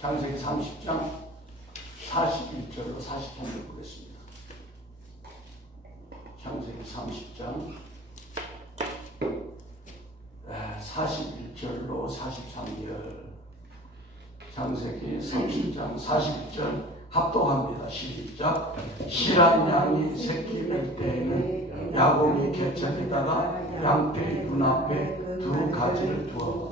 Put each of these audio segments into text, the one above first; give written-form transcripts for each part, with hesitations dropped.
창세기 30장 41절로 43절 보겠습니다. 창세기 30장 41절로 43절. 창세기 30장 41절 합독합니다. 시작. 실한 양이 새끼 낼 때에는 야곱이 개천에다가 양떼의 눈앞에 두 가지를 두었고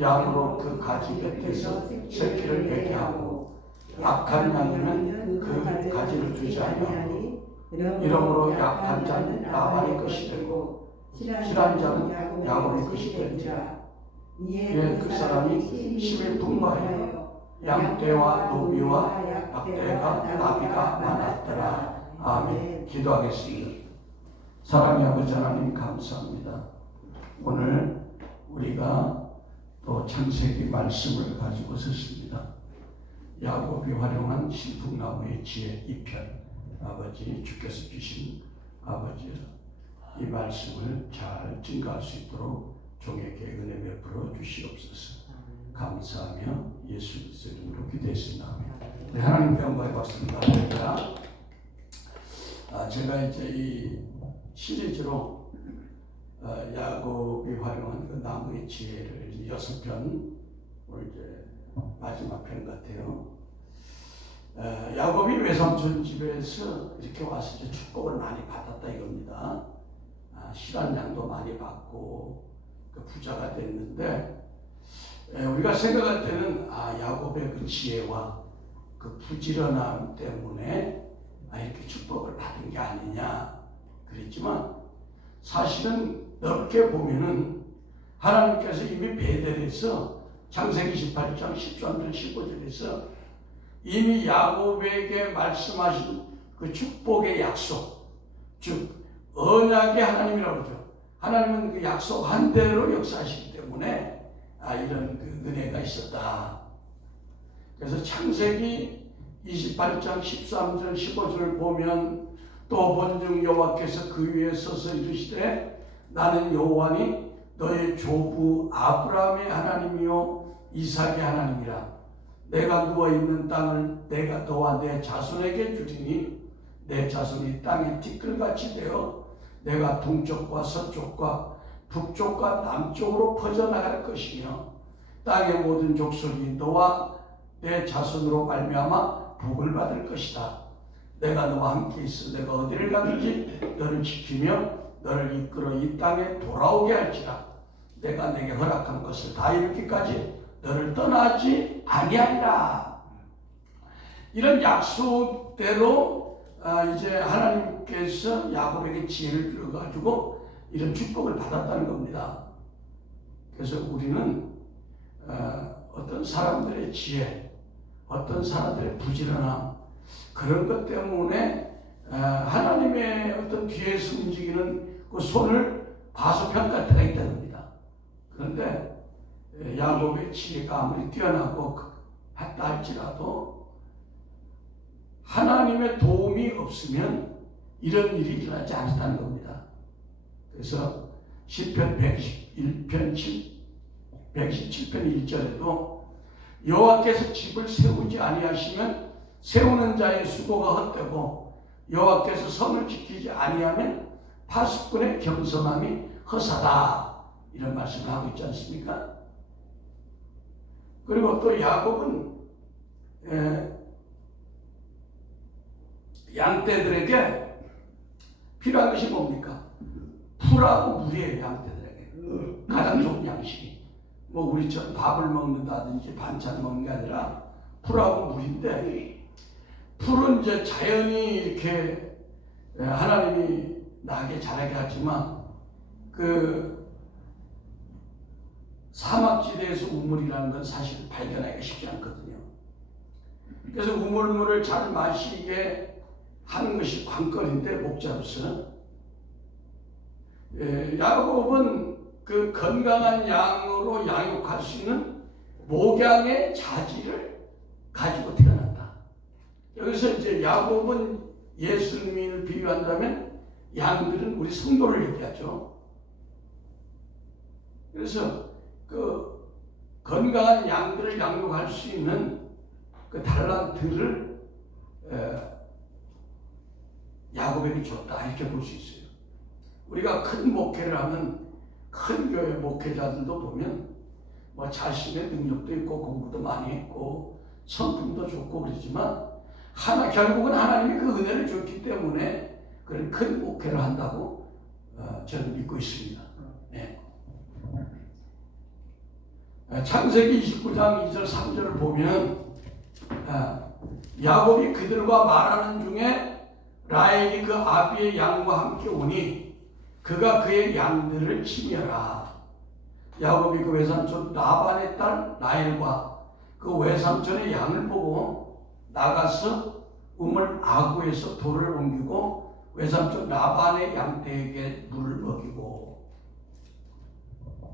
양으로 그 가지 곁에서 새끼를 베게 하고 악한 양이면 그 가지를 두지 아니하고 이러므로 약한 자는 라반의 것이 되고 실한 자는 야곱의 것이 된지라. 이에 그 사람이 심히 풍부하여 양떼와 노비와 약대가 나비가 많았더라. 아멘. 기도하겠습니다. 사랑의 아버지 하나님 감사합니다. 오늘 우리가 또 창세기 말씀을 가지고 섰습니다. 야곱이 활용한 신풍나무의 지혜 2편. 아버지 주께서 주신 아버지 이 말씀을 잘 증거할 수 있도록 종에게 은혜 베풀어 주시옵소서. 감사하며 예수 그리스도 이름으로 기도했습니다. 네, 하나님께 영광의 박수를 드립니다. 제가 이제 이 시리즈로 야곱이 활용한 그 나무의 지혜를 6편 오늘 이제 마지막 편 같아요. 야곱이 외삼촌 집에서 이렇게 와서 이제 축복을 많이 받았다 이겁니다. 실한 양도 많이 받고 그 부자가 됐는데 우리가 생각할 때는 야곱의 그 지혜와 그 부지런함 때문에 이렇게 축복을 받은 게 아니냐 그랬지만 사실은 넓게 보면은 하나님께서 이미 베델에서 창세기 28장 13절 15절에서 이미 야곱에게 말씀하신 그 축복의 약속, 즉 언약의 하나님이라고 그러죠. 하나님은 그 약속한 대로 역사하시기 때문에 이런 그 은혜가 있었다. 그래서 창세기 28장 13절 15절을 보면 또 본즉 여호와께서 그 위에 서서 이르시되 나는 여호와니 너의 조부 아브라함의 하나님이요 이삭의 하나님이라. 내가 누워있는 땅을 내가 너와 내 자손에게 주리니 내 자손이 땅에 티끌같이 되어 내가 동쪽과 서쪽과 북쪽과 남쪽으로 퍼져나갈 것이며 땅의 모든 족속이 너와 내 자손으로 말미암아 복을 받을 것이다. 내가 너와 함께 있어 내가 어디를 가든지 너를 지키며 너를 이끌어 이 땅에 돌아오게 할지라. 내가 내게 허락한 것을 다 이루기까지 너를 떠나지 아니하리라. 이런 약속대로 이제 하나님께서 야곱에게 지혜를 주어가지고 이런 축복을 받았다는 겁니다. 그래서 우리는 어떤 사람들의 지혜, 어떤 사람들의 부지런함 그런 것 때문에 하나님의 어떤 뒤에서 움직이는 그 손을 봐서 평가할 때가 있다는 겁니다. 그런데 야곱의 지혜가 아무리 뛰어나고 했다 할지라도 하나님의 도움이 없으면 이런 일이 일어나지 않았다는 겁니다. 그래서 시편 117편 1절에도 여호와께서 집을 세우지 아니하시면 세우는 자의 수고가 헛되고 여호와께서 성을 지키지 아니하면 파수꾼의 겸손함이 허사다. 이런 말씀을 하고 있지 않습니까? 그리고 또 야곱은 양떼들에게 필요한 것이 뭡니까? 풀하고 물이에요. 양떼들에게 가장 좋은 양식이 뭐 우리처럼 밥을 먹는다든지 반찬 먹는 게 아니라 풀하고 물인데 풀은 이제 자연이 이렇게 하나님이 나게 자라게 하지만 그 사막지대에서 우물이라는 건 사실 발견하기가 쉽지 않거든요. 그래서 우물물을 잘 마시게 하는 것이 관건인데 목자로서 야곱은 그 건강한 양으로 양육할 수 있는 목양의 자질을 가지고 태어난다. 여기서 이제 야곱은 예수님을 비유한다면 양들은 우리 성도를 얘기하죠. 그래서 그 건강한 양들을 양육할 수 있는 그 달란트를 야곱에게 줬다 이렇게 볼 수 있어요. 우리가 큰 목회를 하는 큰 교회 목회자들도 보면 뭐 자신의 능력도 있고 공부도 많이 했고 성품도 좋고 그러지만 결국은 하나님이 그 은혜를 줬기 때문에 그런 큰 목회를 한다고 저는 믿고 있습니다. 네. 창세기 29장 2절 3절을 보면 야곱이 그들과 말하는 중에 라헬이 그 아비의 양과 함께 오니 그가 그의 양들을 치며라. 야곱이 그 외삼촌 라반의 딸 라헬과 그 외삼촌의 양을 보고 나가서 우물 아구에서 돌을 옮기고 외삼촌 라반의 양떼에게 물을 먹이고.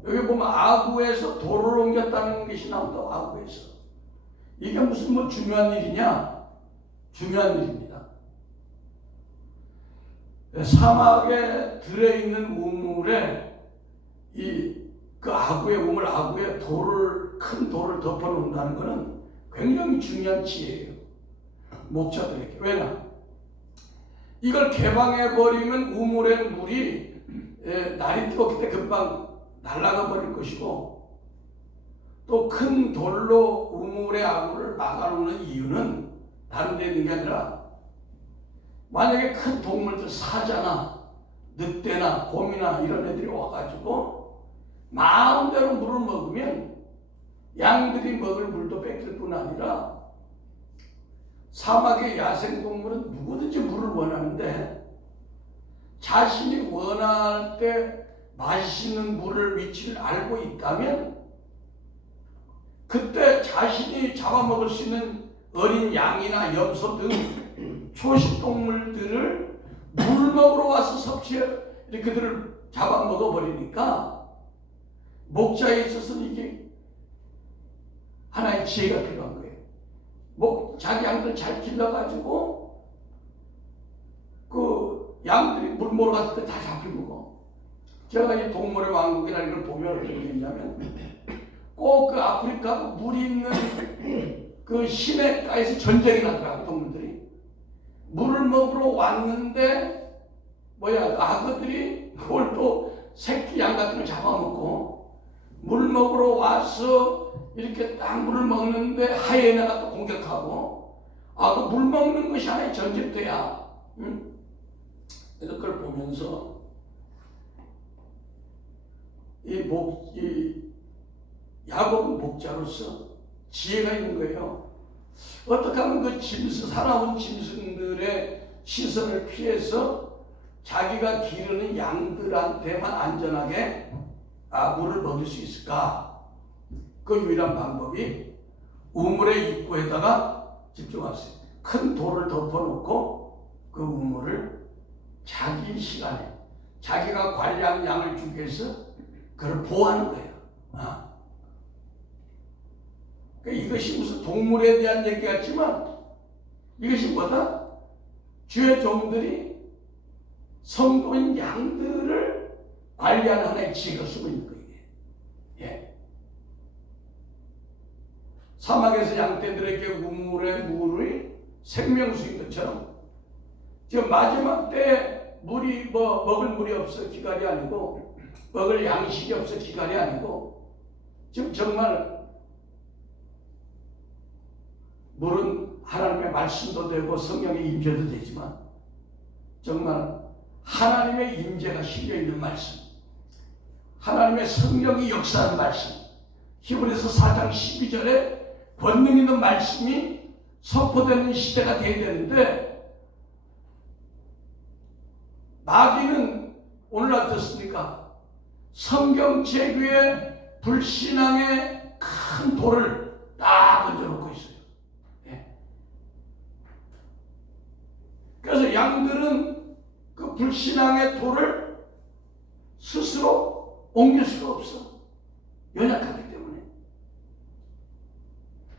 여기 보면 아구에서 돌을 옮겼다는 것이 나온다고. 아구에서 이게 무슨 뭐 중요한 일이냐? 중요한 일입니다. 사막에 들어있는 우물에 그 아구의 우물 아구에 큰 돌을 덮어 놓는다는 것은 굉장히 중요한 지혜예요. 목자들에게. 왜냐? 이걸 개방해 버리면 우물의 물이 날이 뜨겁기 때문에 금방 날아가 버릴 것이고, 또 큰 돌로 우물의 아구를 막아놓는 이유는 다른 데 있는 게 아니라, 만약에 큰 동물들 사자나 늑대나 곰이나 이런 애들이 와가지고 마음대로 물을 먹으면 양들이 먹을 물도 뺏길 뿐 아니라 사막의 야생동물은 누구든지 물을 원하는데 자신이 원할 때 맛있는 물을 위치를 알고 있다면 그때 자신이 잡아먹을 수 있는 어린 양이나 염소 등 초식동물들을 물 먹으러 와서 섭취해 이렇게 그들을 잡아먹어 버리니까 목자에 있어서는 이게 하나의 지혜가 필요한 거예요. 자기 양들 잘 길러가지고 그 양들이 물 먹으러 갔을 때 다 잡혀먹어. 제가 이 동물의 왕국이라는 걸 보면 어떻게 했냐면 꼭 그 아프리카 물이 있는 그 시냇가에서 전쟁이 나더라고. 동물들이 물을 먹으러 왔는데 악어들이 그걸 또 새끼 양 같은 걸 잡아먹고, 물 먹으러 와서 이렇게 딱 물을 먹는데 하이에나가 또 공격하고, 그 물 먹는 것이 하나의 전쟁터야. 그래서 그걸 보면서 야곱은 목자로서 지혜가 있는 거예요. 어떻게 하면 그 살아온 짐승들의 시선을 피해서 자기가 기르는 양들한테만 안전하게 물을 먹일 수 있을까? 그 유일한 방법이 우물의 입구에다가 집중하세요. 큰 돌을 덮어놓고 그 우물을 자기 시간에 자기가 관리하는 양을 주기 위해서 그걸 보호하는 거예요. 이것이 무슨 동물에 대한 얘기 같지만 이것이 뭐다? 주의 종들이 성도인 양들을 관리하는 하나의 지혜가 숨어 있는 거예요. 예. 사막에서 양떼들에게 우물의 물이 생명수인 것처럼 지금 마지막 때 물이 먹을 물이 없어 기갈이 아니고, 먹을 양식이 없어 기갈이 아니고, 지금 정말 물은 하나님의 말씀도 되고 성령의 임재도 되지만 정말 하나님의 임재가 실려있는 말씀, 하나님의 성령이 역사하는 말씀, 히브리서 4장 12절에 권능 있는 말씀이 선포되는 시대가 되어야 되는데, 마귀는 오늘 어떻습니까? 성경 제교의 불신앙의 큰 돌을 딱 던져놓고 있어요. 그래서 양들은 그 불신앙의 돌을 스스로 옮길 수가 없어. 연약하기 때문에.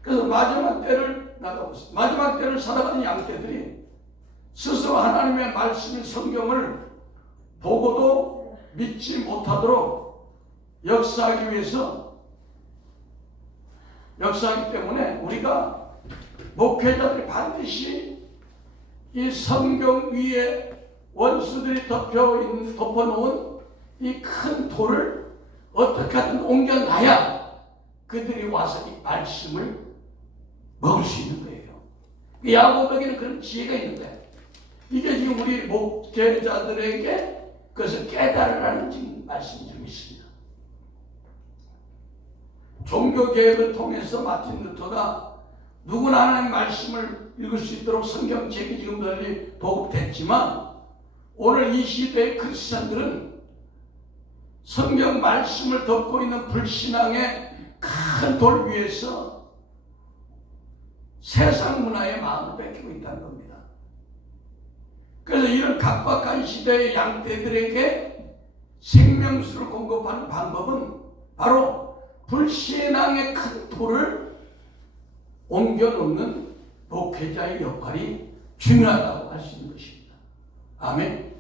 그래서 마지막 때를 나가보세요. 마지막 때를 살아가는 양떼들이 스스로 하나님의 말씀인 성경을 보고도 믿지 못하도록 역사하기 때문에 우리가 목회자들이 반드시 이 성경 위에 원수들이 덮어놓은 이 큰 돌을 어떻게 하든 옮겨놔야 그들이 와서 이 말씀을 먹을 수 있는 거예요. 야곱에게는 그런 지혜가 있는데, 이게 지금 우리 목회자들에게 그것을 깨달으라는 지금 말씀이 좀 있습니다. 종교개혁을 통해서 마틴 루터가 누구나 하나님의 말씀을 읽을 수 있도록 성경책이 지금 널리 보급됐지만, 오늘 이 시대의 크리스천들은 성경 말씀을 덮고 있는 불신앙의 큰 돌 위에서 세상 문화의 마음을 뺏기고 있다는 겁니다. 그래서 이런 각박한 시대의 양떼들에게 생명수를 공급하는 방법은 바로 불신앙의 큰 돌을 옮겨놓는 목회자의 역할이 중요하다고 할 수 있는 것입니다. 아멘.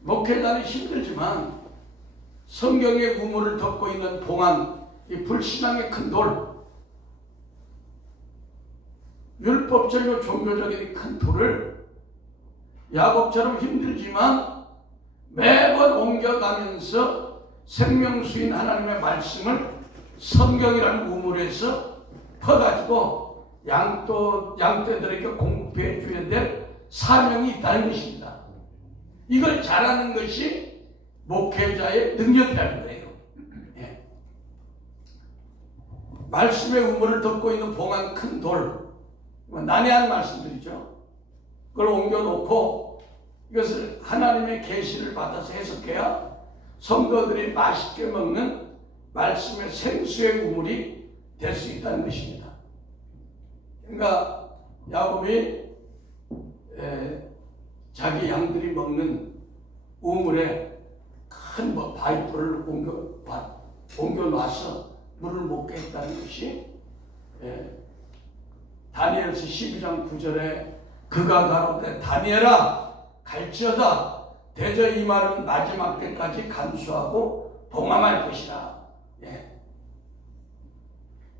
목회자는 힘들지만 성경의 우물을 덮고 있는 봉안, 이 불신앙의 큰 돌, 율법적이고 종교적인 큰 돌을 야곱처럼 힘들지만 매번 옮겨가면서 생명수인 하나님의 말씀을 성경이라는 우물에서 퍼가지고 양떼들에게 공급해 줘야 될 사명이 있다는 것입니다. 이걸 잘하는 것이 목회자의 능력이라는 거예요. 예. 말씀의 우물을 덮고 있는 봉안 큰 돌, 난해한 말씀들이죠. 그걸 옮겨놓고 이것을 하나님의 계시를 받아서 해석해야 성도들이 맛있게 먹는 말씀의 생수의 우물이 될 수 있다는 것입니다. 그러니까 야곱이 자기 양들이 먹는 우물에 큰 파이프를 옮겨놔서 물을 먹게 했다는 것이 다니엘서 12장 9절에 그가 가로되 다니엘아 갈지어다 대저 이 말은 마지막 때까지 간수하고 봉함할 것이라.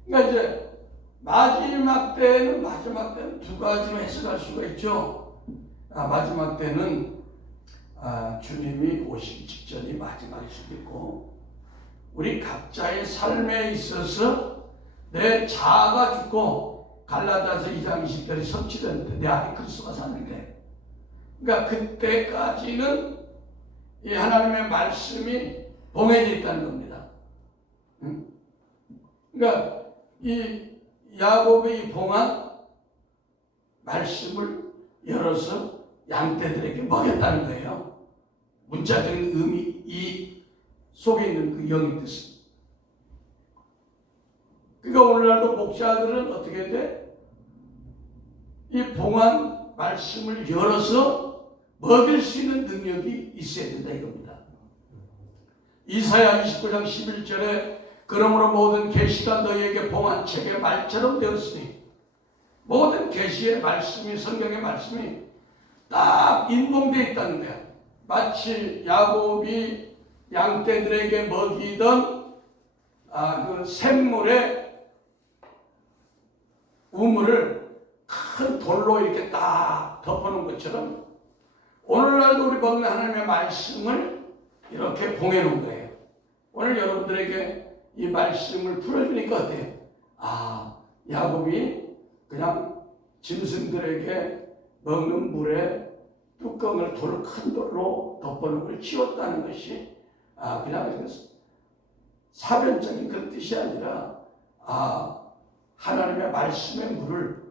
그러니까 이제 마지막 때는 두 가지로 해석할 수가 있죠. 마지막 때는 주님이 오시기 직전이 마지막일 수도 있고, 우리 각자의 삶에 있어서 내 자아가 죽고 갈라디아서 2장 20절이 성취되는데 내 안에 그리스도가 사는데, 그러니까 그때까지는 이 하나님의 말씀이 봉해져 있다는 겁니다. 그러니까 이 야곱의 이 봉한 말씀을 열어서 양떼들에게 먹였다는 거예요. 문자적인 의미, 이 속에 있는 그 영의 뜻은. 그러니까 오늘날도 목사들은 어떻게 돼? 이 봉한 말씀을 열어서 먹일 수 있는 능력이 있어야 된다 이겁니다. 이사야 29장 11절에 그러므로 모든 계시가 너희에게 봉한 책의 말처럼 되었으니, 모든 계시의 말씀이, 성경의 말씀이 딱 인봉되어 있다는 거야. 마치 야곱이 양떼들에게 먹이던 그 샘물의 우물을 큰 돌로 이렇게 딱 덮어놓은 것처럼 오늘날도 우리 먹는 하나님의 말씀을 이렇게 봉해놓은 거예요. 오늘 여러분들에게 이 말씀을 풀어주니까 어때요? 야곱이 그냥 짐승들에게 먹는 물에 뚜껑을 큰 돌로 덮어놓은 걸 치웠다는 것이 그냥 사변적인 그런 뜻이 아니라 하나님의 말씀의 물을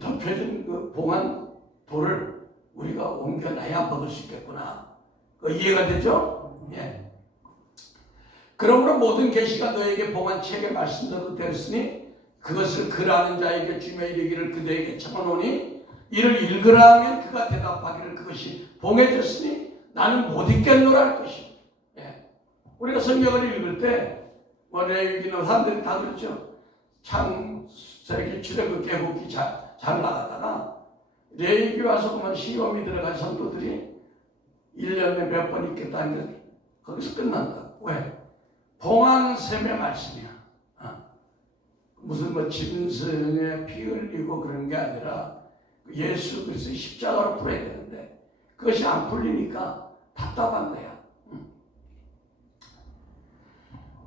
덮여진 그 봉한 돌을 우리가 옮겨놔야 먹을 수 있겠구나. 이해가 되죠? 예. 그러므로 모든 계시가 너에게 봉한 책의 말씀대로 되었으니 그것을 글하는 자에게 주며 이르기를 그대에게 청하노니 이를 읽으라 하면 그가 대답하기를 그것이 봉해졌으니 나는 못 읽겠노라 할 것이. 우리가 성경을 읽을 때 레위기는 사람들이 다 그렇죠. 창세기 출애굽기 개국기 잘 나가다가 레위기 와서 보면 시험이 들어간 성도들이 1년에 몇 번 읽겠다는 게 거기서 끝난다. 왜? 봉한 셈의 말씀이야. 무슨 뭐 짐승에 피 흘리고 그런 게 아니라 예수 그리스도 십자가로 풀어야 되는데 그것이 안 풀리니까 답답한 거야.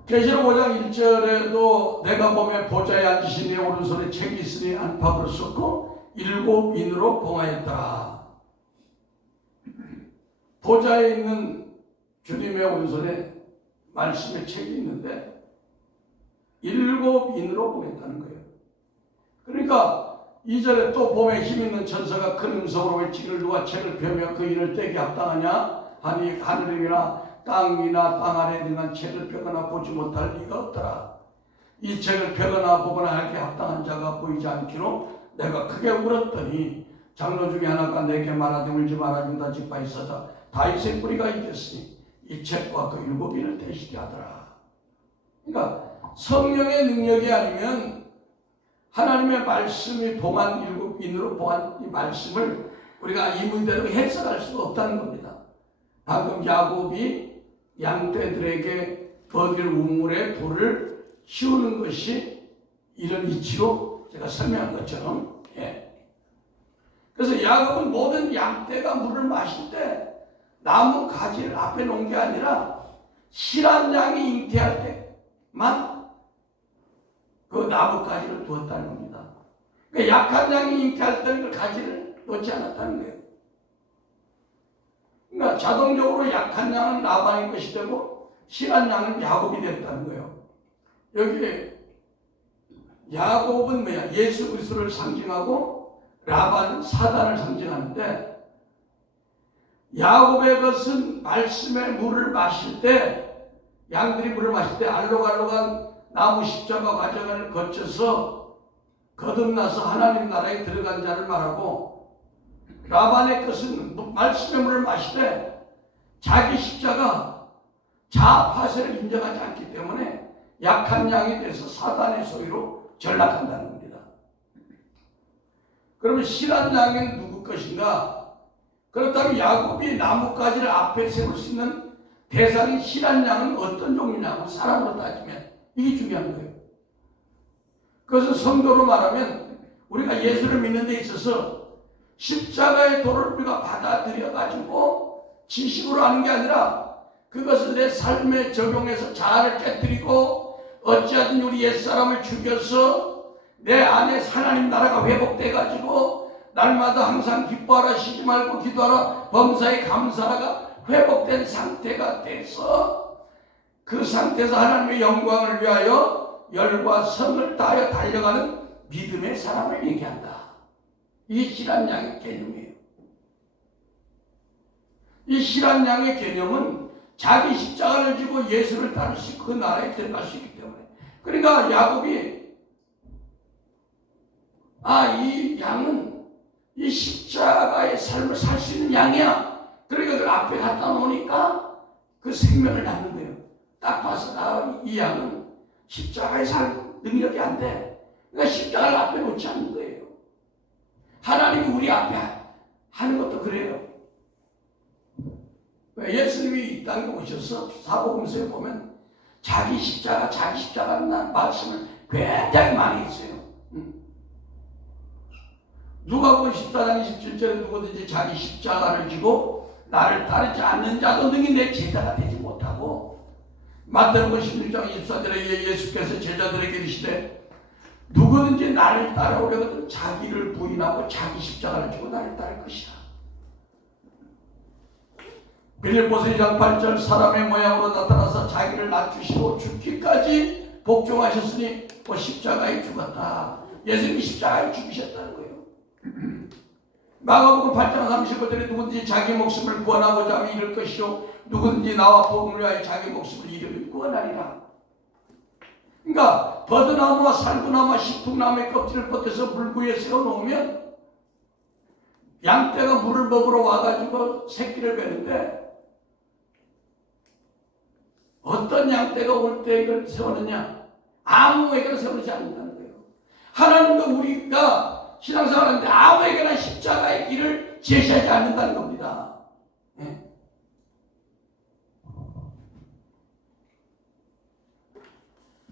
계시록 5장 1절에도 내가 보매 보좌에 앉으신 이 오른손에 책이 있으니 안팎으로 썼고 7 인으로 봉하였더라. 보좌에 있는 주님의 오른손에 말씀의 책이 있는데 7 인으로 봉했다는 거예요. 그러니까 2절에 또 봄에 힘있는 천사가 큰 음성으로 외치기를 누가 책을 펴며 그 인을 떼기 합당하냐 하니 하늘이나 땅이나 땅 아래에 등한 책을 펴거나 보지 못할 리가 없더라. 이 책을 펴거나 보거나 하기에 합당한 자가 보이지 않기로 내가 크게 울었더니 장로 중에 하나가 내게 말하되 울지 마라. 유다 지파의 사자 다윗의 뿌리가 있겠으니 이 책과 그 7인을 대시게 하더라. 그러니까 성령의 능력이 아니면 하나님의 말씀이 봉한 7인으로 봉한 이 말씀을 우리가 이문대로 해석할 수가 없다는 겁니다. 방금 야곱이 양떼들에게 먹일 우물에 돌을 씌우는 것이 이런 이치로 제가 설명한 것처럼, 그래서 야곱은 모든 양떼가 물을 마실 때 나무 가지를 앞에 놓은 게 아니라 실한 양이 잉태할 때만 그 나무 가지를 두었다는 겁니다. 그러니까 약한 양이 잉태할 때는 그 가지를 놓지 않았다는 거예요. 그러니까 자동적으로 약한 양은 라반의 것이 되고 실한 양은 야곱이 됐다는 거예요. 여기 야곱은 뭐야? 예수 그리스도를 상징하고 라반은 사단을 상징하는데 야곱의 것은 말씀의 물을 마실 때 양들이 물을 마실 때 알록알록한 나무 십자가 과정을 거쳐서 거듭나서 하나님 나라에 들어간 자를 말하고 라반의 것은 말씀의 물을 마실 때 자기 십자가 자아파쇄를 인정하지 않기 때문에 약한 양이 돼서 사단의 소유로 전락한다는 겁니다. 그러면 실한 양은 누구 것인가? 그렇다면 야곱이 나뭇가지를 앞에 세울 수 있는 대상인 실한 양은 어떤 종류냐고 사람으로 따지면 이게 중요한 거예요. 그것은 성도로 말하면 우리가 예수를 믿는 데 있어서 십자가의 도를 우리가 받아들여 가지고 지식으로 하는 게 아니라 그것을 내 삶에 적용해서 자아를 깨뜨리고 어찌하든 우리 옛사람을 죽여서 내 안에 하나님 나라가 회복돼 가지고 날마다 항상 기뻐하라 쉬지 말고 기도하라 범사에 감사하라가 회복된 상태가 돼서 그 상태에서 하나님의 영광을 위하여 열과 성을 다하여 달려가는 믿음의 사람을 얘기한다. 이게 실한 양의 개념이에요. 이 실한 양의 개념은 자기 십자가를 지고 예수를 따를 수 있고 그 나라에 들어갈 수 있기 때문에 그러니까 야곱이 이 양은 이 십자가의 삶을 살 수 있는 양이야. 그러니까 그 앞에 갖다 놓으니까 그 생명을 낳는 거예요. 딱 봐서 이 양은 십자가의 살 능력이 안 돼. 그러니까 십자가를 앞에 놓지 않는 거예요. 하나님이 우리 앞에 하는 것도 그래요. 예수님이 이 땅에 오셔서 사복음서에 보면 자기 십자가라는 말씀을 굉장히 많이 했어요. 누가복음 14장 27절에 누구든지 자기 십자가를 지고 나를 따르지 않는 자도 능히 내 제자가 되지 못하고 마태복음 16장 24절에 예수께서 제자들에게 이르시되 누구든지 나를 따라오려거든 자기를 부인하고 자기 십자가를 지고 나를 따를 것이라. 빌립보서 2장 8절 사람의 모양으로 나타나서 자기를 낮추시고 죽기까지 복종하셨으니 십자가에 죽었다. 예수님이 십자가에 죽으셨다는 거예요. 마가복음 8장 35절에 누구든지 자기 목숨을 구원하고자 하면 잃을 것이요 누구든지 나와 복음을 위하여 자기 목숨을 잃으면 구원하리라. 그러니까 버드나무와 살구나무와 식풍나무의 껍질을 벗겨서 물 위에 세워놓으면 양떼가 물을 먹으러 와가지고 새끼를 베는데 어떤 양떼가 올 때 이걸 세우느냐? 아무에게나 세우지 않는다는 거예요. 하나님도 우리가 신앙생활하는데 아무에게나 십자가의 길을 제시하지 않는다는 겁니다.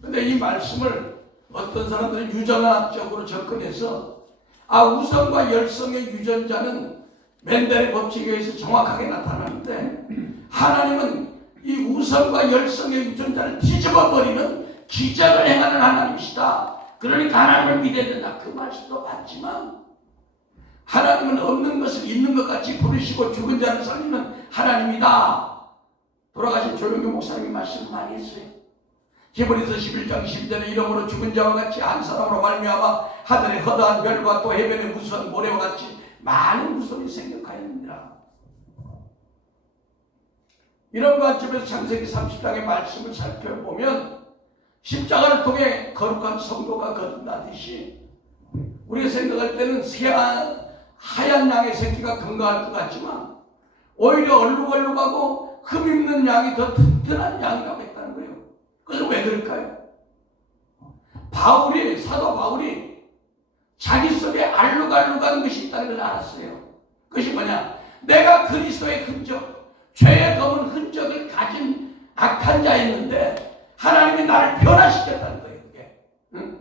근데 이 말씀을 어떤 사람들은 유전학적으로 접근해서 우성과 열성의 유전자는 멘델의 법칙에 의해서 정확하게 나타나는데 하나님은 이 우성과 열성의 유전자를 뒤집어버리는 기적을 행하는 하나님이시다. 그러니까 하나님을 믿어야 된다. 그 말씀도 맞지만 하나님은 없는 것을 있는 것 같이 부르시고 죽은 자를 살리는 하나님이다. 돌아가신 조용기 목사님이 말씀 많이 했어요. 히브리서 11장 10절에 이러므로 죽은 자와 같이 한 사람으로 말미암아 하늘의 허다한 별과 또 해변의 무수한 모래와 같이 많은 무소리 생각하였느니라. 이런 관점에서 창세기 30장의 말씀을 살펴보면 십자가를 통해 거룩한 성도가 거듭나듯이 우리가 생각할 때는 하얀 양의 새끼가 건강할 것 같지만 오히려 얼룩얼룩하고 흠있는 양이 더 튼튼한 양이라고 했다는 거예요. 그것은 왜 그럴까요? 사도 바울이 자기 속에 알룩알룩한 것이 있다는 걸 알았어요. 그것이 뭐냐? 내가 그리스도의 흔적, 죄의 검은 흔적을 가진 악한 자였는데 하나님이 나를 변화시켰다는 거예요. 그게. 응?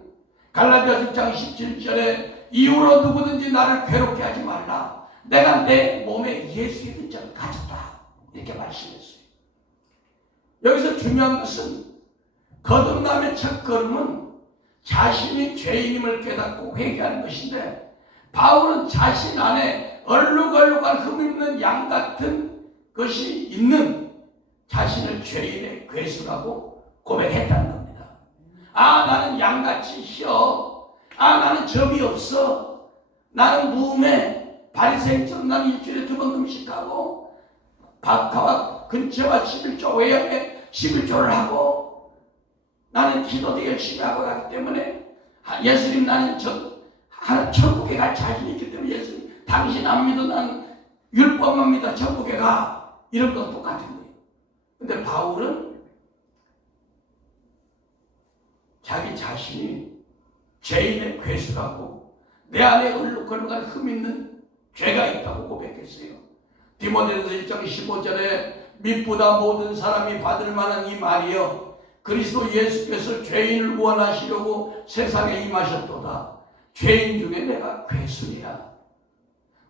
갈라디아서 6장 17절에 이후로 누구든지 나를 괴롭게 하지 말라. 내가 내 몸에 예수의 흔적을 가졌다. 이렇게 말씀했어요. 여기서 중요한 것은 거듭남의 첫 걸음은 자신이 죄인임을 깨닫고 회개하는 것인데 바울은 자신 안에 얼룩얼룩한 흠있는 양 같은 것이 있는 자신을 죄인의 괴수라고 고백했다는 겁니다. 나는 양같이 희어. 나는 점이 없어. 나는 무음해. 바리새인처럼 나는 일주일에 2번 금식하고 박하와 근처와 11조 외양에 11조를 하고 나는 기도도 열심히 하고 가기 때문에 예수님 나는 천국에 갈 자신이 있기 때문에 예수님 당신 안 믿어. 나는 율법만 믿어. 천국에 가. 이런 건 똑같은 거예요. 근데 바울은 자기 자신이 죄인의 괴수라고 내 안에 얼룩얼룩한 흠있는 죄가 있다고 고백했어요. 디모데전서 1장 15절에 믿보다 모든 사람이 받을 만한 이 말이여 그리스도 예수께서 죄인을 구원하시려고 세상에 임하셨도다. 죄인 중에 내가 괴수야.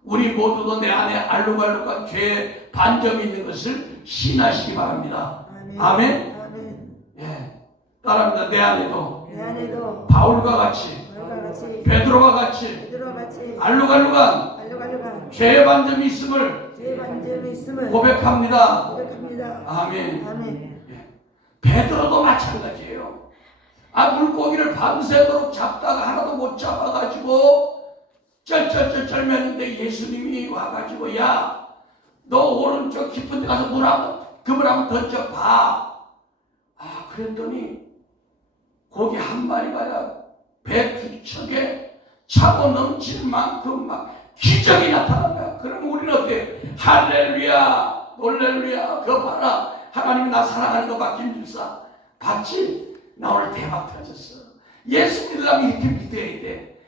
우리 모두도 내 안에 알룩알룩한 죄의 반점이 있는 것을 신하시기 바랍니다. 아멘. 아멘. 예, 따라합니다. 내 안에도 바울과 같이 베드로와 같이 알룩알룩한 죄의 반점이 있음을 고백합니다. 아멘. 베드로도 마찬가지예요. 물고기를 밤새도록 잡다가 하나도 못 잡아가지고 쩔쩔쩔쩔매는데 예수님이 와가지고 야, 너 오른쪽 깊은 데 가서 그물 한번 던져봐. 그랬더니 고기 한 마리가 배 두 척에 차고 넘칠 만큼 막 기적이 나타난 거야. 그럼 우리는 어때? 할렐루야, 놀렐루야, 그거 봐라. 하나님이 나 사랑하는 거 맡긴 줄사. 봤지? 나 오늘 대박 터졌어. 예수 믿으려면 이렇게 믿어야 돼.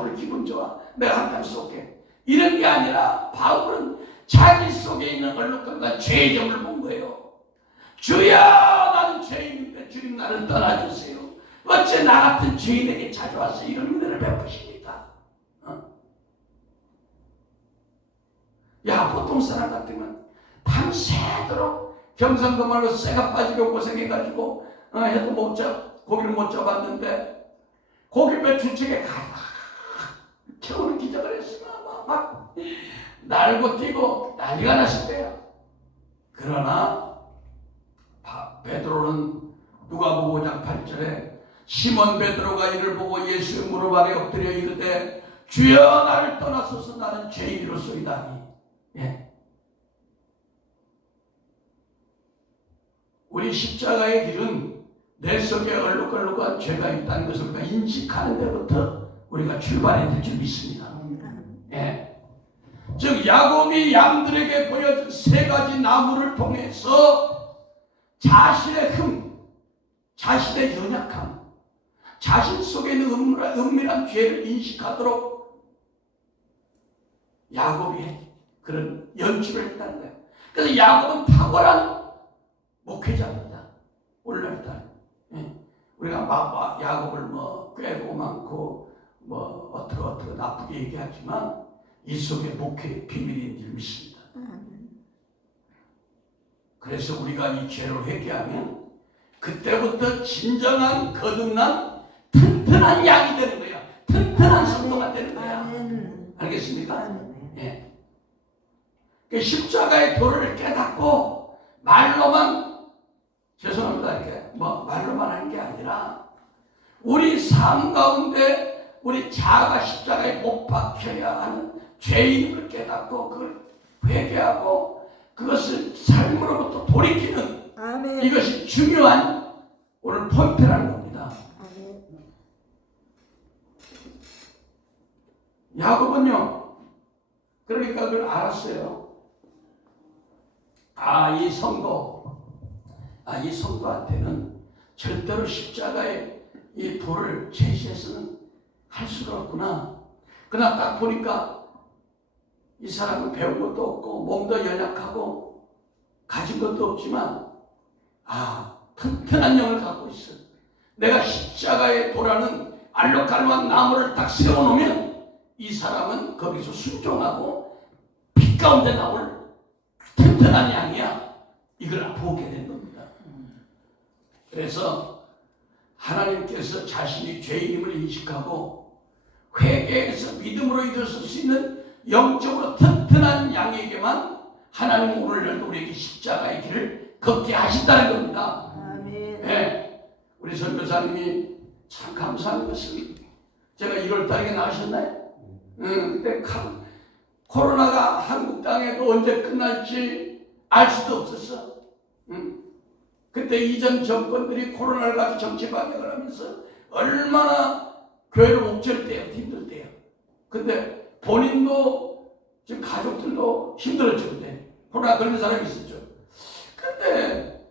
오늘 기분 좋아. 내가 한 장 쏠게. 이런 게 아니라 바울은 자기 속에 있는 얼룩덜룩한 죄의 점을 본 거예요. 주야, 나는 죄인인데 주님 나를 떠나주세요. 어째 나 같은 죄인에게 찾아와서 이런 은혜를 베푸십니까? 보통 사람 같으면 밤새도록 경상도 말로 쇠가 빠지고 고생해가지고 해도 고기를 못 잡았는데 고기배 두 척에 채우는 기적을 했으면 막 날고 뛰고 난리가 났을 거야. 그러나 베드로는 누가복음 5장 8절에 시몬 베드로가 이를 보고 예수의 무릎 아래 엎드려 이르되 주여 나를 떠나소서 나는 죄인이로소이다니. 우리 십자가의 길은 내 속에 얼룩얼룩한 죄가 있다는 것을 우리가 인식하는 데부터 우리가 출발해야 될 줄 믿습니다. 즉 야곱이 양들에게 보여준 3가지 나무를 통해서 자신의 자신의 연약함, 자신 속에 있는 은밀한 죄를 인식하도록 야곱이 그런 연출을 했다는 거예요. 그래서 야곱은 탁월한 목회자입니다. 오늘날 우리가 막 야곱을 뭐 꾀고 많고 뭐 어떻게 나쁘게 얘기하지만 이 속에 목회의 비밀인 줄 믿습니다. 그래서 우리가 이 죄를 회개하면 그때부터 진정한 거듭난 튼튼한 양이 되는 거야. 튼튼한 성도가 되는 거야. 알겠습니까? 예. 그 십자가의 도를 깨닫고 말로만 죄송합니다 이렇게 뭐 말로만 하는 게 아니라 우리 삶 가운데 우리 자아가 십자가에 못 박혀야 하는 죄인을 깨닫고 그걸 회개하고 그것을 삶으로부터 돌이키는 아멘. 이것이 중요한 오늘 포인트라는 겁니다. 아멘. 야곱은요 그러니까 그걸 알았어요. 이 성도한테는 절대로 십자가의 이 도를 제시해서는 할 수가 없구나. 그러나 딱 보니까 이 사람은 배운 것도 없고 몸도 연약하고 가진 것도 없지만 튼튼한 영을 갖고 있어. 내가 십자가의 도라는 알록달록한 나무를 딱 세워놓으면 이 사람은 거기서 순종하고 빛 가운데 나올 튼튼한 양이야. 이걸 보게 된 겁니다. 그래서 하나님께서 자신이 죄인임을 인식하고 회개해서 믿음으로 이룰 수 있는 영적으로 튼튼한 양에게만 하나님은 오늘날도 우리에게 십자가의 길을 걷게 하신다는 겁니다. 아멘. 네. 우리 선교사님이 참 감사한 것은 제가 1월 달에 나오셨나요? 근데 코로나가 한국 땅에도 언제 끝날지 알 수도 없었어. 그때 이전 정권들이 코로나를 가지고 정치 방역을 하면서 얼마나 교회를 옥죄일 때요, 힘들 때요. 근데 본인도 지금 가족들도 힘들었죠. 그때 코로나 걸린 사람이 있었죠. 근데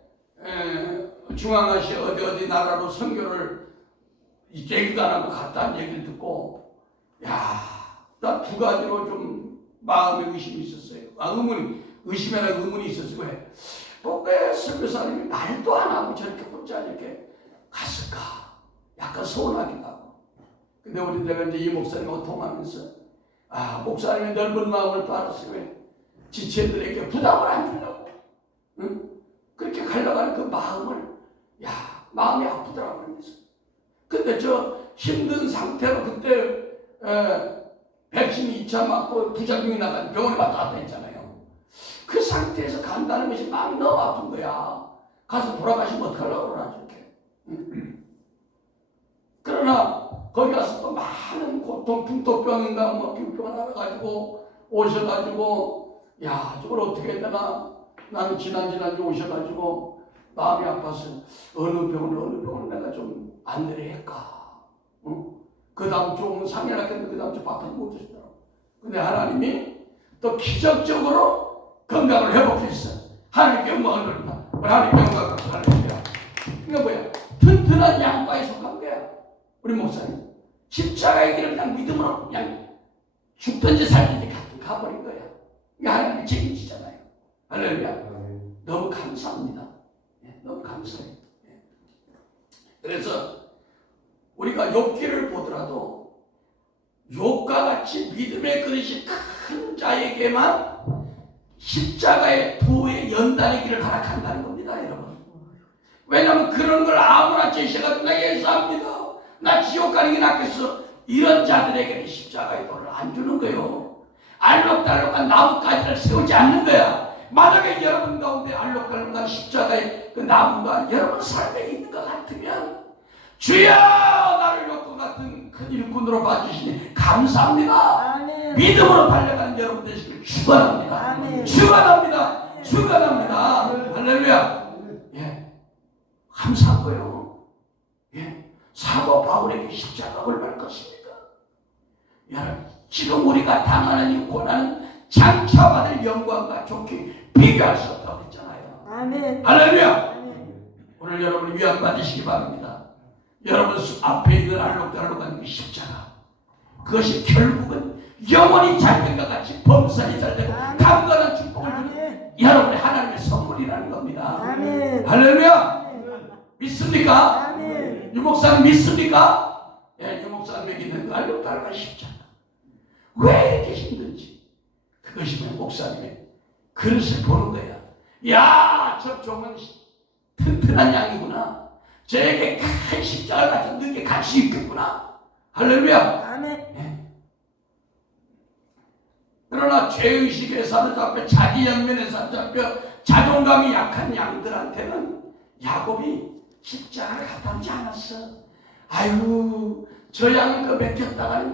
중앙아시아 어디 나라로 선교를 얘기도 안 하고 갔다는 얘기를 듣고 나 2가지로 좀 마음에 의심이 있었어요. 의심이나 의문이 있었어요. 왜 선교사님이 말도 안 하고 저렇게 혼자 이렇게 갔을까? 약간 서운하기도 하고. 근데 내가 이제 이 목사님하고 통하면서 목사님의 넓은 마음을 또 알았어요. 지체들에게 부담을 안 주려고. 그렇게 가려고 하는 그 마음을 마음이 아프더라고요. 그래서. 근데 저 힘든 상태로 그때 백신 2차 맞고 부작용이 나가지고 병원에 왔다 갔다 했잖아요. 그 상태에서 간다는 것이 마음이 너무 아픈 거야. 가서 돌아가시면 어떡하려고 그러나 저렇게. 그러나 거기 가서 또 많은 고통, 중독병인가 뭐 병을 알아가지고 오셔가지고 저걸 어떻게 해야 되나. 나는 지난주에 오셔가지고 마음이 아파서 어느 병을 내가 좀 안내를 할까. 그 다음 주 오면 3일 했는데 그 다음 주 밥을 못 드시더라고. 근데 하나님이 또 기적적으로 건강을 회복했어. 하나님께 영광을 돌린다. 하나님께 영광을 돌린다. 이거 뭐야? 튼튼한 양과에 속한 거야. 우리 목사님. 십자가의 길을 그냥 믿음으로 그냥 죽든지 살든지 가버린 거야. 이게 하나님의 책임지잖아요. 할렐루야. 너무 감사합니다. 너무 감사해요. 그래서 우리가 욥기를 보더라도 욥과 같이 믿음의 그릇이 큰 자에게만 십자가의 도의 연단의 길을 허락한다는 겁니다, 여러분. 왜냐하면 그런 걸 아무나 제시해가지고 나 예수합니다, 나 지옥 가는 게 낫겠어, 이런 자들에게는 십자가의 도를 안 주는 거예요. 알록달록한 나뭇가지를 세우지 않는 거야. 만약에 여러분 가운데 알록달록한 십자가의 그 나무가 여러분 삶에 있는 것 같으면 주여 나를 욥과 같은 큰 일꾼으로 봐주시니 감사합니다. 아멘. 믿음으로 달려가는 여러분 되시길 축원합니다. 아멘. 축원합니다. 축원합니다. 할렐루야. 감사한 거예요. 사도 바울에게 십자가 얼마나 컸습니까? 여러분 지금 우리가 당하는 이 고난은 장차 받을 영광과 좋게 비교할 수 없다고 했잖아요. 아멘. 할렐루야. 아멘. 오늘 여러분 위안 받으시기 바랍니다. 여러분 앞에 있는 알록달록한 그 십자가, 그것이 결국은 영원히 잘된것 같이 범사에 잘되고 강건한 축복을 주는 여러분의 하나님의 선물이라는 겁니다. 아멘. 할렐루야. 아멘. 믿습니까? 아멘. 유목사님 믿습니까? 예, 유목사님에게 있는 그 알록달록한 십자가. 왜 이렇게 힘든지. 그것이 목사님의 그릇을 보는 거야. 야, 저 종은 튼튼한 양이구나. 저에게 큰 십자가를 가져 늦게 갈 수 있겠구나. 할렐루야. 아멘. 예. 그러나 죄의식에 사로잡혀 자기 연면에 사로잡혀 자존감이 약한 양들한테는 야곱이 십자가를 갖다 놓지 않았어. 아유, 저 양을 그 맡겼다가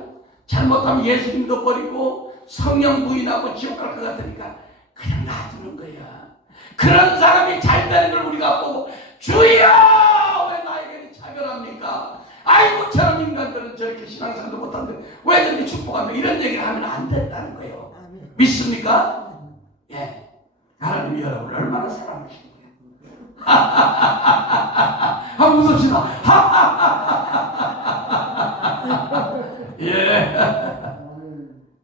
잘못하면 예수님도 버리고 성령 부인하고 지옥 갈 것 같으니까 그냥 놔두는 거야. 그런 사람이 잘 되는 걸 우리가 보고 주여 왜 나에게 차별합니까? 아이고 저런 인간들은 저렇게 신앙생활도 못하는데 왜 저렇게 축복하며 이런 얘기를 하면 안 된다는 거예요. 아멘. 믿습니까? 예. 하나님이 여러분을 얼마나 사랑하시는 거예요. 한번 웃읍시다. 예.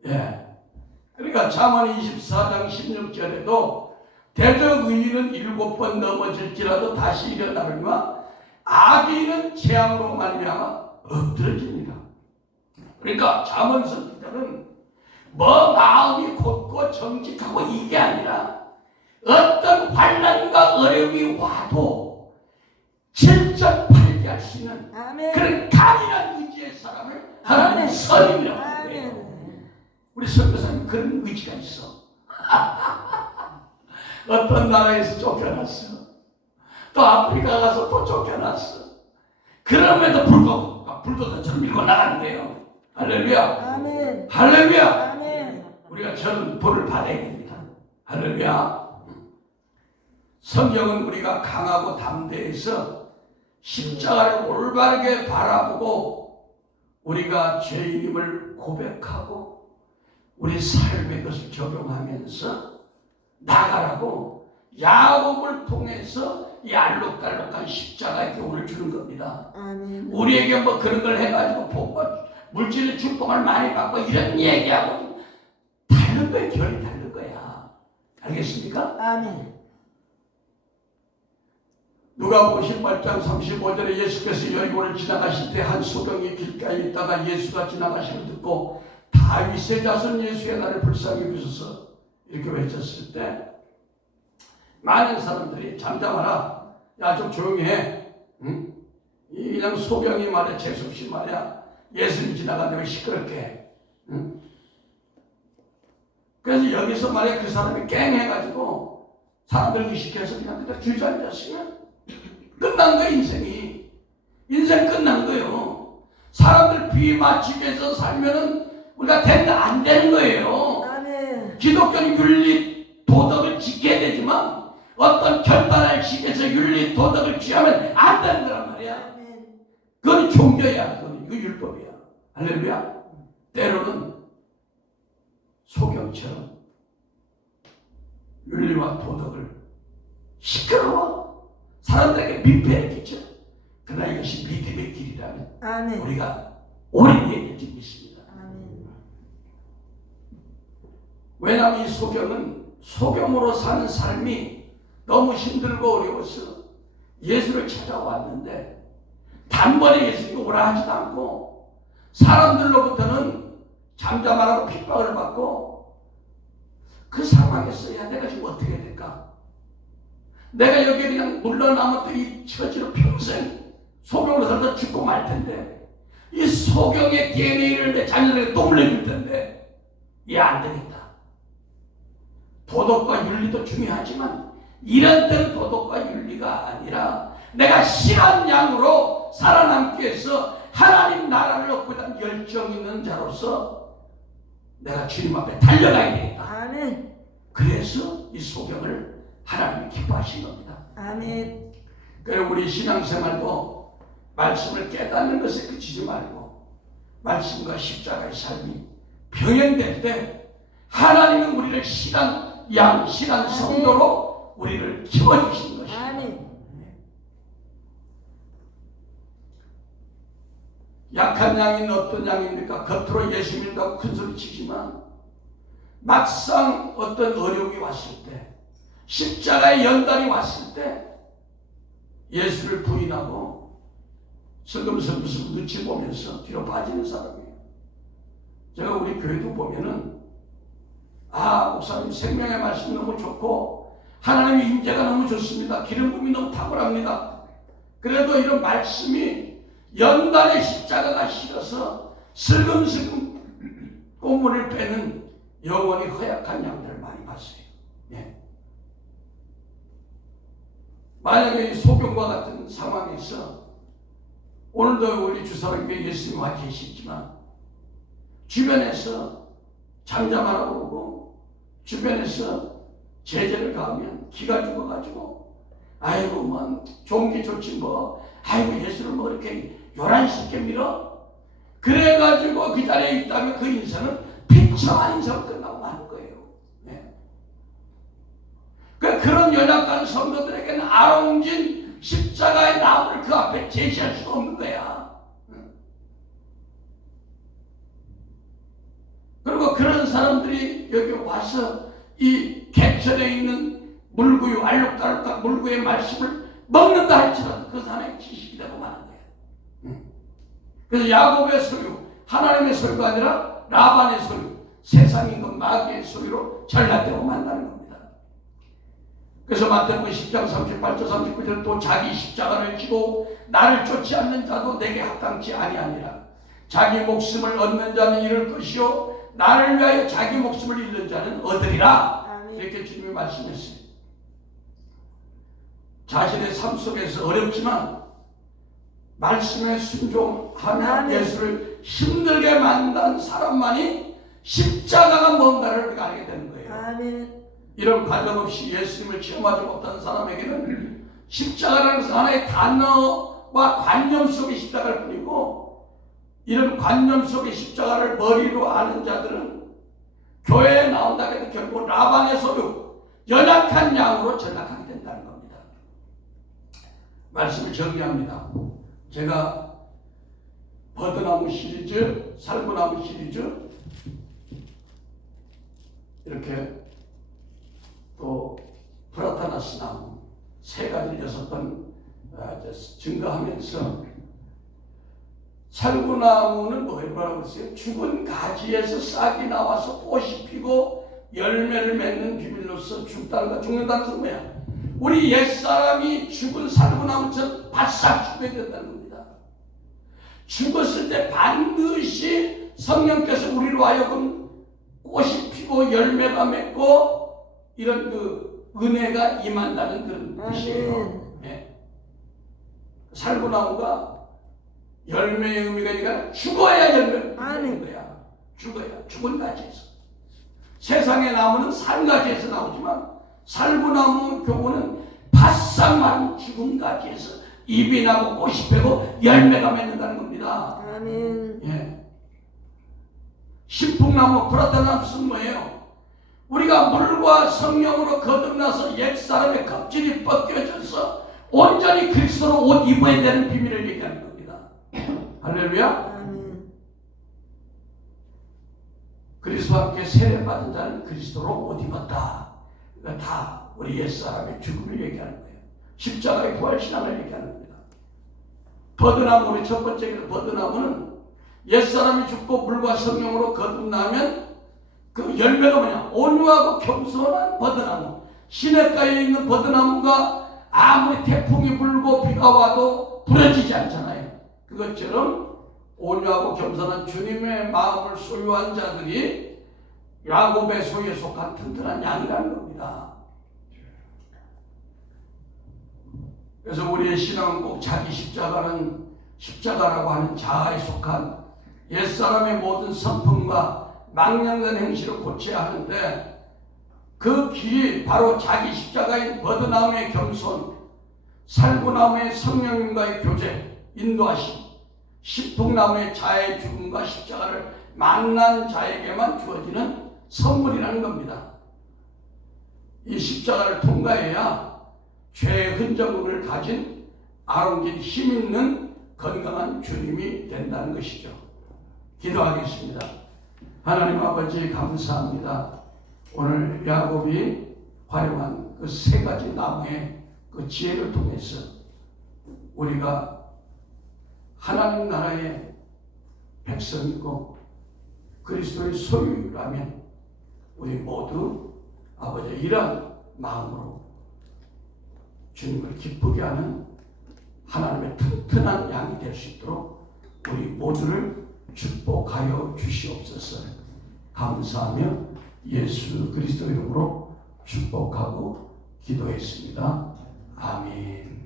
예. 그러니까 잠언 24장 16절에도 대적 의인은 7번 넘어질지라도 다시 일어나려니와 악인은 재앙으로 말미암아 엎드러집니다. 그러니까 잠언 선지자는 뭐 마음이 곧고 정직하고 이게 아니라 어떤 환난과 어려움이 와도 질적팔기할 수 있는 아멘. 그런 강인한 의지의 사람을 하나님은 선임이라고 하는 거예요. 우리 선교사님 그런 의지가 있어. 어떤 나라에서 쫓겨났어. 또 아프리카 가서 또 쫓겨났어. 그럼에도 불구하고 불도저처럼 밀고 나가는 거예요. 할렐루야. 아멘. 할렐루야. 아멘. 우리가 저런 본을 받아야 됩니다. 할렐루야. 성경은 우리가 강하고 담대해서 십자가를 올바르게 바라보고 우리가 죄인임을 고백하고 우리 삶에 그것을 적용하면서 나가라고 야곱을 통해서 이 알록달록한 십자가의 교훈을 주는 겁니다. 아멘. 우리에게 뭐 그런 걸 해가지고 복과 물질의 축복을 많이 받고 이런 얘기하고 다른 거에 결이 다른 거야. 알겠습니까? 아멘. 누가복음 18장 35절에 예수께서 여리고를 지나가실 때 한 소경이 길가에 있다가 예수가 지나가심을 듣고 다윗의 자손 예수의 나를 불쌍히 여기소서 이렇게 외쳤을 때 많은 사람들이 잠잠하라. 야, 좀 조용히 해. 응? 그냥 소경이 말해 재수없이 말이야. 예수님 지나가는데 왜 시끄럽게 해. 응? 그래서 여기서 말이야 그 사람이 깽해가지고 사람들 의식해서 그냥 그냥 주저앉았으면 끝난 거야 인생이. 인생 끝난 거예요. 사람들 비에 맞추기 위해서 살면은 우리가 된다 안 되는 거예요. 아멘. 기독교는 윤리 도덕을 지켜야 되지만 어떤 결단을 지켜서 윤리 도덕을 취하면 안 되는 거란 말이야. 아멘. 그건 종교야. 그건 이거 율법이야. 할렐루야. 때로는 소경처럼 윤리와 도덕을 시끄러워 사람들에게 민폐를 끼쳐. 그러나 이것이 믿음의 길이라면 아멘. 우리가 옳은 얘기를 듣고 있습니다. 아멘. 왜냐하면 이 소경은 소경으로 사는 삶이 너무 힘들고 어려워서 예수를 찾아왔는데 단번에 예수님이 오라 하지도 않고 사람들로부터는 잠잠하라고 핍박을 받고 그 상황에서 야 내가 지금 어떻게 해야 될까? 내가 여기 그냥 물러나면 또 이 처지로 평생 소경으로 살다 죽고 말 텐데 이 소경의 DNA를 내 자녀들에게 또 물려줄 텐데 이해 안 되겠다. 도덕과 윤리도 중요하지만 이런 때는 도덕과 윤리가 아니라 내가 신한 양으로 살아남기 위해서 하나님 나라를 얻고자 하는 열정 있는 자로서 내가 주님 앞에 달려가야 되겠다. 아멘. 그래서 이 소경을 하나님이 기뻐하신 겁니다. 아멘. 그래서 우리 신앙생활도 말씀을 깨닫는 것에 그치지 말고 말씀과 십자가의 삶이 병행될 때 하나님은 우리를 신한 양, 신한 성도로 우리를 키워주신 것입니다. 아멘. 약한 양인 어떤 양입니까? 겉으로 예수 믿는다고 큰소리 치지만 막상 어떤 어려움이 왔을 때 십자가의 연단이 왔을 때 예수를 부인하고 슬금슬금 눈치 보면서 뒤로 빠지는 사람이에요. 제가 우리 교회도 보면은 목사님 생명의 말씀 너무 좋고 하나님의 임재가 너무 좋습니다. 기름 부음이 너무 탁월합니다. 그래도 이런 말씀이 연단의 십자가가 싫어서 슬금슬금 꽃물을 빼는 영원히 허약한 양들을 많이 봤어요. 예. 만약에 이 소경과 같은 상황에서 오늘도 우리 주사랑교회 예수님 와 계시지만 주변에서 잠잠하라고 그러고 주변에서 제재를 가하면 기가 죽어가지고 아이고 뭐 좋은 게 좋지 뭐 아이고 예수를 뭐 이렇게 요란스럽게 밀어 그래가지고 그 자리에 있다면 그 인생은 비참한 인생으로 끝나고 마는 거예요. 네. 그런 연약한 성도들에게는 아롱진 십자가의 나무를 그 앞에 제시할 수가 없는 거야. 그리고 그런 사람들이 여기 와서 이 객천에 있는 물구유 알록달록한 물구의 말씀을 먹는다 할지라도 그 사람의 지식이 되고 마는 거야. 그래서 야곱의 소유, 하나님의 소유가 아니라 라반의 소유, 세상인 것 마귀의 소유로 전락되고 만나는 겁니다. 그래서 마태복음 10장 38절 39절 또 자기 십자가를 지고 나를 쫓지 않는 자도 내게 합당치 아니하니라. 자기 목숨을 얻는 자는 잃을 것이요 나를 위하여 자기 목숨을 잃는 자는 얻으리라. 아멘. 이렇게 주님이 말씀했어요. 자신의 삶 속에서 어렵지만 말씀에 순종하며 아멘. 예수를 힘들게 만든 사람만이 십자가가 뭔가를 우리가 알게 되는 거예요. 아멘. 이런 과정 없이 예수님을 체험하지 못한 사람에게는 십자가라는 것은 하나의 단어와 관념 속의 십자가를 뿐이고 이런 관념 속의 십자가를 머리로 아는 자들은 교회에 나온다고 해도 결국 라반의 소유, 연약한 양으로 전락하게 된다는 겁니다. 말씀을 정리합니다. 제가 버드나무 시리즈, 살구나무 시리즈 이렇게 또 프라타나스 나무 3가지 6번 증거하면서 살구나무는 뭐라고 했어요? 죽은 가지에서 싹이 나와서 꽃이 피고 열매를 맺는 비밀로서 죽다는 거, 죽는다는 것은 뭐야? 우리 옛사람이 죽은 살구나무처럼 바싹 죽어야 된다는 겁니다. 죽었을 때 반드시 성령께서 우리로 하여금 꽃이 피고 열매가 맺고 이런 그 은혜가 임한다는 그런 뜻이에요. 네. 살구나무가 열매의 의미가 아니라 죽어야 열매를 맺는 거야. 죽어야. 죽은 가지에서. 세상의 나무는 산 가지에서 나오지만 살구나무 교구는 바싹 마른 죽은 가지에서 잎이 나고 꽃이 피고 열매가 맺는다는 겁니다. 아멘. 예. 신풍나무 프라타나스는 뭐예요? 우리가 물과 성령으로 거듭나서 옛사람의 껍질이 벗겨져서 온전히 그리스도로 옷 입어야 되는 비밀을 얘기하는 겁니다. 할렐루야. 그리스도와 함께 세례받은 자는 그리스도로 옷 입었다. 그러니까 다 우리 옛사람의 죽음을 얘기하는 거예요. 십자가의 부활신앙을 얘기하는 겁니다. 버드나무, 우리 첫 번째 버드나무는 옛사람이 죽고 물과 성령으로 거듭나면 그 열매가 뭐냐? 온유하고 겸손한 버드나무. 시냇가에 있는 버드나무가 아무리 태풍이 불고 비가 와도 부러지지 않잖아요. 그것처럼 온유하고 겸손한 주님의 마음을 소유한 자들이 야곱의 소유에 속한 튼튼한 양이라는 겁니다. 그래서 우리의 신앙은 꼭 자기 십자가라고 하는 자아에 속한 옛사람의 모든 성품과 망령된 행실을 고쳐야 하는데 그 길이 바로 자기 십자가인 버드나무의 겸손, 살구나무의 성령님과의 교제, 인도하심, 신풍나무의 자의 죽음과 십자가를 만난 자에게만 주어지는 선물이라는 겁니다. 이 십자가를 통과해야 죄의 흔적을 가진 아롱진 힘있는 건강한 주님이 된다는 것이죠. 기도하겠습니다. 하나님 아버지 감사합니다. 오늘 야곱이 활용한 그 3가지 나무의 그 지혜를 통해서 우리가 하나님 나라의 백성이고 그리스도의 소유라면 우리 모두 아버지 이런 마음으로 주님을 기쁘게 하는 하나님의 튼튼한 양이 될 수 있도록 우리 모두를 축복하여 주시옵소서. 감사하며 예수 그리스도 이름으로 축복하고 기도했습니다. 아멘.